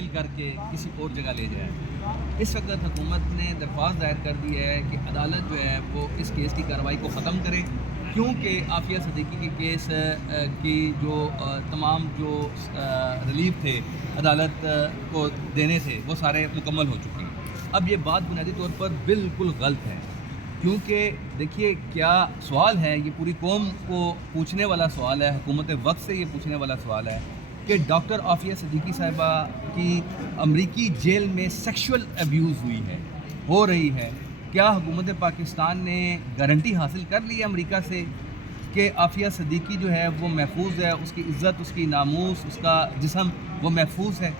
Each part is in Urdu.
منتقل کر کے کسی اور جگہ لے جائے۔ اس وقت حکومت نے درخواست دائر کر دی ہے کہ عدالت جو ہے وہ اس کیس کی کارروائی کو ختم کرے، کیونکہ عافیہ صدیقی کے کیس کی جو تمام جو ریلیف تھے عدالت کو دینے سے وہ سارے مکمل ہو چکے ہیں۔ اب یہ بات بنیادی طور پر بالکل غلط ہے، کیونکہ دیکھیے کیا سوال ہے، یہ پوری قوم کو پوچھنے والا سوال ہے، حکومت وقت سے یہ پوچھنے والا سوال ہے کہ ڈاکٹر عافیہ صدیقی صاحبہ کی امریکی جیل میں سیکشول ایبیوز ہوئی ہے، ہو رہی ہے۔ کیا حکومت پاکستان نے گارنٹی حاصل کر لی ہے امریکہ سے کہ عافیہ صدیقی جو ہے وہ محفوظ ہے، اس کی عزت، اس کی ناموس، اس کا جسم وہ محفوظ ہے؟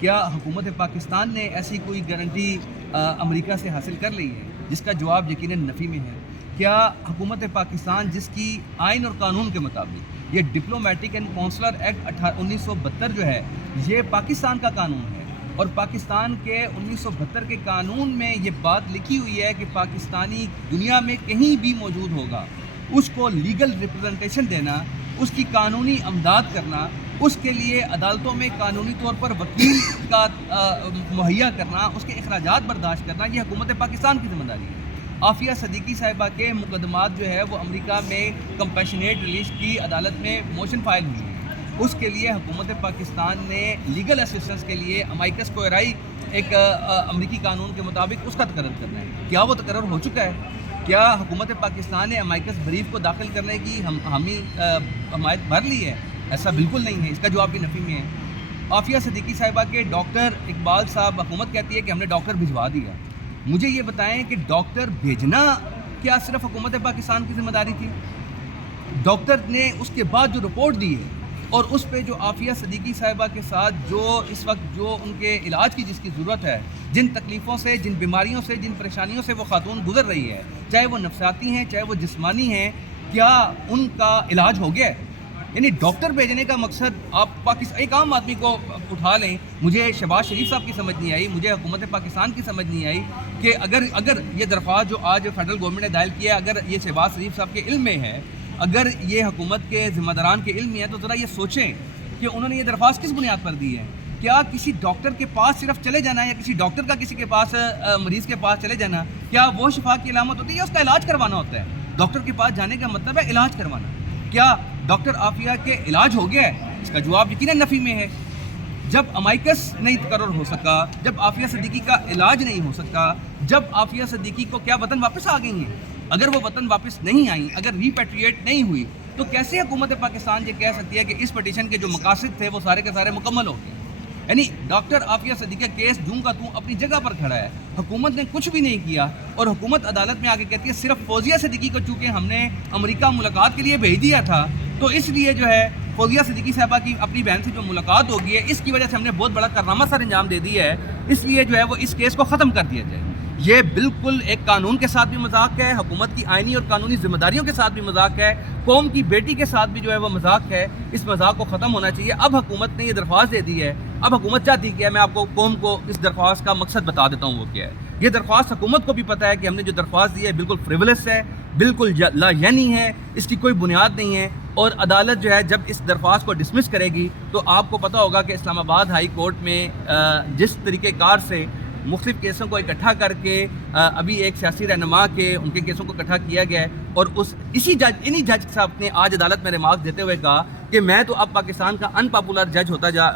کیا حکومت پاکستان نے ایسی کوئی گارنٹی امریکہ سے حاصل کر لی ہے؟ جس کا جواب یقیناً نفی میں ہے۔ کیا حکومت پاکستان جس کی آئین اور قانون کے مطابق یہ ڈپلومیٹک اینڈ کونسلر ایکٹ 1972 جو ہے یہ پاکستان کا قانون ہے، اور پاکستان کے 1972 کے قانون میں یہ بات لکھی ہوئی ہے کہ پاکستانی دنیا میں کہیں بھی موجود ہوگا اس کو لیگل ریپرزنٹیشن دینا، اس کی قانونی امداد کرنا، اس کے لیے عدالتوں میں قانونی طور پر وکیل کا مہیا کرنا، اس کے اخراجات برداشت کرنا، یہ حکومت پاکستان کی ذمہ داری ہے۔ عافیہ صدیقی صاحبہ کے مقدمات جو ہے وہ امریکہ میں کمپیشنیٹ ریلیز کی عدالت میں موشن فائل ہوئی ہے، اس کے لیے حکومت پاکستان نے لیگل اسسٹنس کے لیے امائکس کو ارائی ایک امریکی قانون کے مطابق اس کا تقرر کرنا ہے۔ کیا وہ تقرر ہو چکا ہے؟ کیا حکومت پاکستان نے امائکس بریف کو داخل کرنے کی حمایت بھر لی ہے؟ ایسا بالکل نہیں ہے، اس کا جواب بھی نفی میں ہے۔ عافیہ صدیقی صاحبہ کے ڈاکٹر اقبال صاحب، حکومت کہتی ہے کہ ہم نے ڈاکٹر بھجوا دیا۔ مجھے یہ بتائیں کہ ڈاکٹر بھیجنا کیا صرف حکومت پاکستان کی ذمہ داری تھی؟ ڈاکٹر نے اس کے بعد جو رپورٹ دی ہے اور اس پہ جو عافیہ صدیقی صاحبہ کے ساتھ جو اس وقت جو ان کے علاج کی جس کی ضرورت ہے، جن تکلیفوں سے، جن بیماریوں سے، جن پریشانیوں سے وہ خاتون گزر رہی ہے، چاہے وہ نفسیاتی ہیں چاہے وہ جسمانی ہیں، کیا ان کا علاج ہو گیا ہے؟ یعنی ڈاکٹر بھیجنے کا مقصد آپ ایک عام آدمی کو اٹھا لیں، مجھے شہباز شریف صاحب کی سمجھ نہیں آئی، مجھے حکومت پاکستان کی سمجھ نہیں آئی کہ اگر یہ درخواست جو آج فیڈرل گورنمنٹ نے دائر کیا ہے، اگر یہ شہباز شریف صاحب کے علم میں ہے، اگر یہ حکومت کے ذمہ داران کے علم میں ہے، تو ذرا یہ سوچیں کہ انہوں نے یہ درخواست کس بنیاد پر دی ہے۔ کیا کسی ڈاکٹر کے پاس صرف چلے جانا ہے، یا کسی ڈاکٹر کا کسی کے پاس مریض کے پاس چلے جانا کیا وہ شفا کی علامت ہوتی ہے، یا اس کا علاج کروانا ہوتا ہے؟ ڈاکٹر کے پاس جانے کا مطلب ہے علاج کروانا۔ کیا ڈاکٹر عافیہ کے علاج ہو گیا ہے؟ اس کا جواب یقیناً نفی میں ہے۔ جب امائکس نہیں تقرر ہو سکا، جب عافیہ صدیقی کا علاج نہیں ہو سکا، جب عافیہ صدیقی کو کیا وطن واپس آ گئی ہیں؟ اگر وہ وطن واپس نہیں آئیں، اگر ریپیٹریٹ نہیں ہوئی، تو کیسے حکومت پاکستان یہ کہہ سکتی ہے کہ اس پٹیشن کے جو مقاصد تھے وہ سارے کے سارے مکمل ہو گئے؟ یعنی ڈاکٹر عافیہ صدیقی کا کیس جوں کا توں اپنی جگہ پر کھڑا ہے، حکومت نے کچھ بھی نہیں کیا، اور حکومت عدالت میں آ کے کہتی ہے صرف فوزیہ صدیقی کو چونکہ ہم نے امریکہ ملاقات کے لیے بھیج دیا تھا، تو اس لیے جو ہے فوزیہ صدیقی صاحبہ کی اپنی بہن سے جو ملاقات ہوگی ہے، اس کی وجہ سے ہم نے بہت بڑا کارنامہ سر انجام دے دیا ہے، اس لیے جو ہے وہ اس کیس کو ختم کر دیا جائے۔ یہ بالکل ایک قانون کے ساتھ بھی مذاق ہے، حکومت کی آئینی اور قانونی ذمہ داریوں کے ساتھ بھی مذاق ہے، قوم کی بیٹی کے ساتھ بھی جو ہے وہ مذاق ہے۔ اس مذاق کو ختم ہونا چاہیے۔ اب حکومت نے یہ درخواست دے دی ہے، اب حکومت چاہتی ہے، میں آپ کو قوم کو اس درخواست کا مقصد بتا دیتا ہوں وہ کیا ہے۔ یہ درخواست حکومت کو بھی پتہ ہے کہ ہم نے جو درخواست دی ہے بالکل فریولس ہے، بالکل لا یعنی ہے، اس کی کوئی بنیاد نہیں ہے، اور عدالت جو ہے جب اس درخواست کو ڈسمس کرے گی تو آپ کو پتہ ہوگا کہ اسلام آباد ہائی کورٹ میں جس طریقہ کار سے مختلف کیسوں کو اکٹھا کر کے ابھی ایک سیاسی رہنما کے ان کے کیسوں کو اکٹھا کیا گیا ہے، اور انہی جج صاحب نے آج عدالت میں ریمارک دیتے ہوئے کہا کہ میں تو اب پاکستان کا ان پاپولر جج ہوتا جا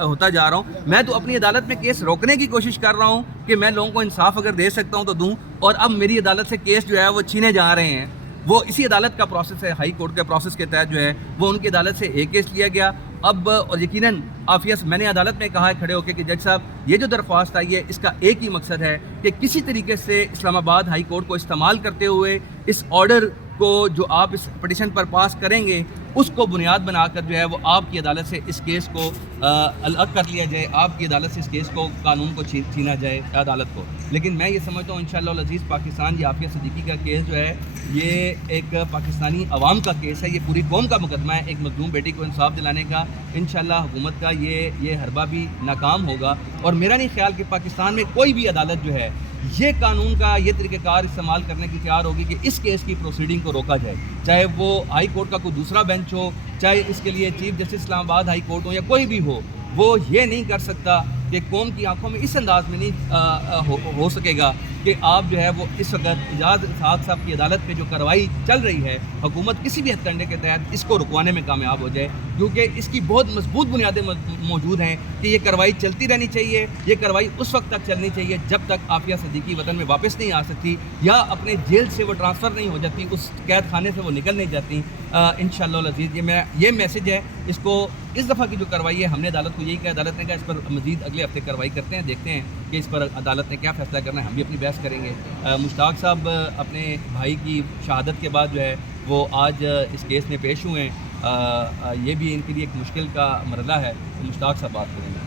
رہا ہوں، میں تو اپنی عدالت میں کیس روکنے کی کوشش کر رہا ہوں کہ میں لوگوں کو انصاف اگر دے سکتا ہوں تو دوں، اور اب میری عدالت سے کیس جو ہے وہ چھینے جا رہے ہیں۔ وہ اسی عدالت کا پروسیس ہے، ہائی کورٹ کے پروسیس کے تحت جو ہے وہ ان کی عدالت سے ایک کیس لیا گیا۔ اب اور یقیناً عافیہ، میں نے عدالت میں کہا ہے کھڑے ہو کے کہ جج صاحب یہ جو درخواست آئی ہے اس کا ایک ہی مقصد ہے کہ کسی طریقے سے اسلام آباد ہائی کورٹ کو استعمال کرتے ہوئے اس آرڈر کو جو آپ اس پٹیشن پر پاس کریں گے اس کو بنیاد بنا کر جو ہے وہ آپ کی عدالت سے اس کیس کو الگ کر لیا جائے، آپ کی عدالت سے اس کیس کو، قانون کو چھینا جائے عدالت کو۔ لیکن میں یہ سمجھتا ہوں انشاءاللہ العزیز پاکستان یہ عافیہ صدیقی کا کیس جو ہے یہ ایک پاکستانی عوام کا کیس ہے، یہ پوری قوم کا مقدمہ ہے ایک مظلوم بیٹی کو انصاف دلانے کا۔ انشاءاللہ حکومت کا یہ حربہ بھی ناکام ہوگا، اور میرا نہیں خیال کہ پاکستان میں کوئی بھی عدالت جو ہے یہ قانون کا یہ طریقہ کار استعمال کرنے کی تیار ہوگی کہ اس کیس کی پروسیڈنگ کو روکا جائے، چاہے وہ ہائی کورٹ کا کوئی دوسرا بینچ ہو، چاہے اس کے لیے چیف جسٹس اسلام آباد ہائی کورٹ ہو یا کوئی بھی ہو، وہ یہ نہیں کر سکتا کہ قوم کی آنکھوں میں اس انداز میں نہیں ہو سکے گا کہ آپ جو ہے وہ اس وقت اعجاز اسحاق صاحب کی عدالت پہ جو کارروائی چل رہی ہے، حکومت کسی بھی ہتھ کنڈے کے تحت اس کو رکوانے میں کامیاب ہو جائے، کیونکہ اس کی بہت مضبوط بنیادیں موجود ہیں کہ یہ کارروائی چلتی رہنی چاہیے. یہ کارروائی اس وقت تک چلنی چاہیے جب تک عافیہ صدیقی وطن میں واپس نہیں آ سکتی یا اپنے جیل سے وہ ٹرانسفر نہیں ہو جاتی، اس قید خانے سے وہ نکل نہیں جاتی. انشاءاللہ العزیز یہ میسج ہے. اس کو اس دفعہ کی جو کارروائی ہے، ہم نے عدالت کو یہی کہا، عدالت نے کہا اس پر مزید اگلے ہفتے کارروائی کرتے ہیں، دیکھتے ہیں کہ اس پر عدالت نے کیا فیصلہ کرنا ہے. ہم بھی اپنی بحث کریں گے. مشتاق صاحب اپنے بھائی کی شہادت کے بعد جو ہے وہ آج اس کیس میں پیش ہوئے ہیں. یہ بھی ان کے لیے ایک مشکل کا مرحلہ ہے. مشتاق صاحب بات کریں گے.